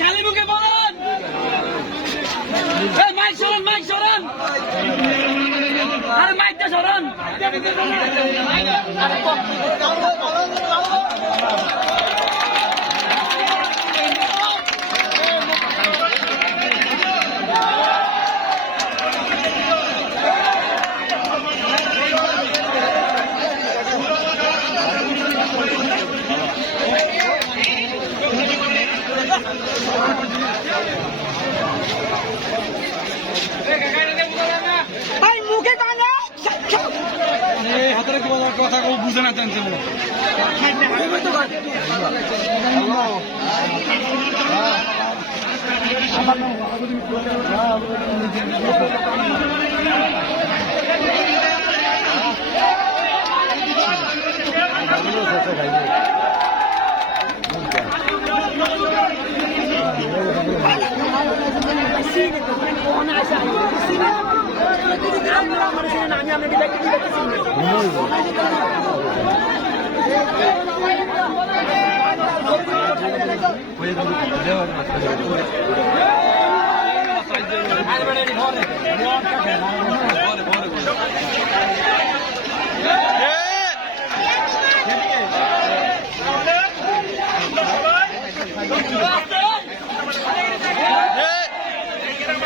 খালি মুখে বলেন মাইক সরান মাইক সরান। আরে মাইকটা সরান ভাই মুখে কানে হাতের কথা কেউ বুঝে না জানছে না আমি আমি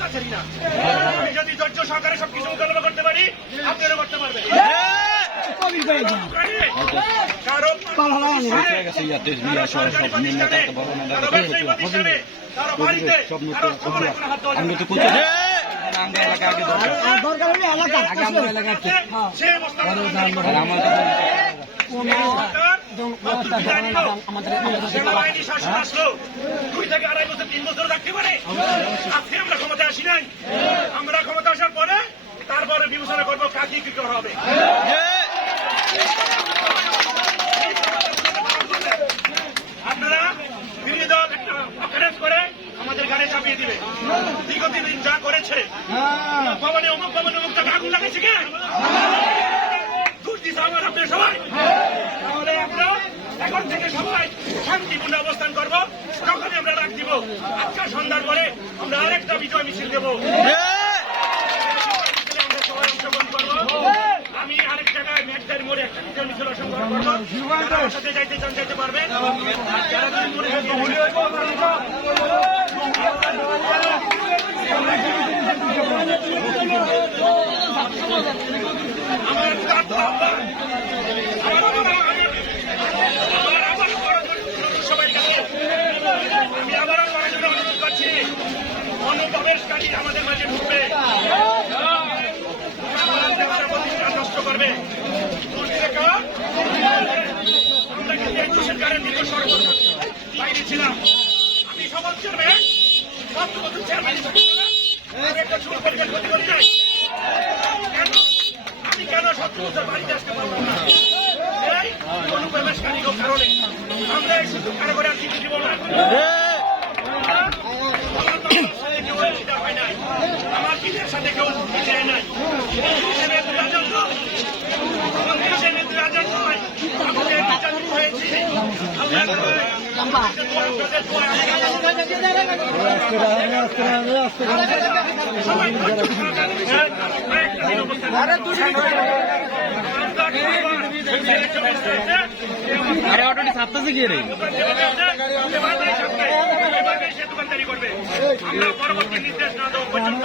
আমি যদি ধৈর্য সহকারে সবকিছু মোকাবেলা করতে পারি আপনারও করতে পারবেন কারও হয়ে আমাদের সেনাবাহিনী শাসন আসলো। দুই থেকে আড়াই বছর তিন বছর থাকতে পারে। আজকে আমরা ক্ষমতা আসি নাই। আমরা ক্ষমতা আসার পরে তারপরে বিবেচনা করব কাকে কি করা হবে। আপনারা বিরোধী দল একটা করে আমাদের গাড়ি চাপিয়ে দিবে। বিগত যা করেছে ভবনে অমুক ভবনে অমুক টাকা আগুন লাগাইছে কে? দুর্নীতি আমার আপনি সবাই তাহলে আমরা এখন থেকে সবাই শান্তিপূর্ণ অবস্থান করব তখনই আমরা ডাক দিব। আজকে সন্ধ্যার পরে আমরা আরেকটা বিজয় মিছিল দেবো। আমি আরেক জায়গায় মেঘদের মোড়ে একটা বিজয় মিছিল অংশগ্রহণ করব। আমার সাথে যাইতে চান যাইতে পারবেন আর যারা যদি মনে হয় আমার কাছে আমার আবার সবাই কাছে আমি আবারও করার জন্য অনুরোধ করছি অনুপ্রবেশকারী আমাদের মাঝে ঢুকবে প্রতিষ্ঠান নষ্ট করবে দুর্নীতিকা আমি সকল চেয়ারম্যান সব বছর চেয়ারম্যান আমি একটা চুল পরিষ্কার করতে পারি নাই কেন আমি কেন সত্তর বছর বাড়িতে আসতে পারব না আমরা এই সুযোগ কারও করে আর চিঠি দিব না আমার বাবার সাথে কেউ নাই আরে অটোটি ছাড়তেছে কি রে? পরবর্তী নির্দেশ না পর্যন্ত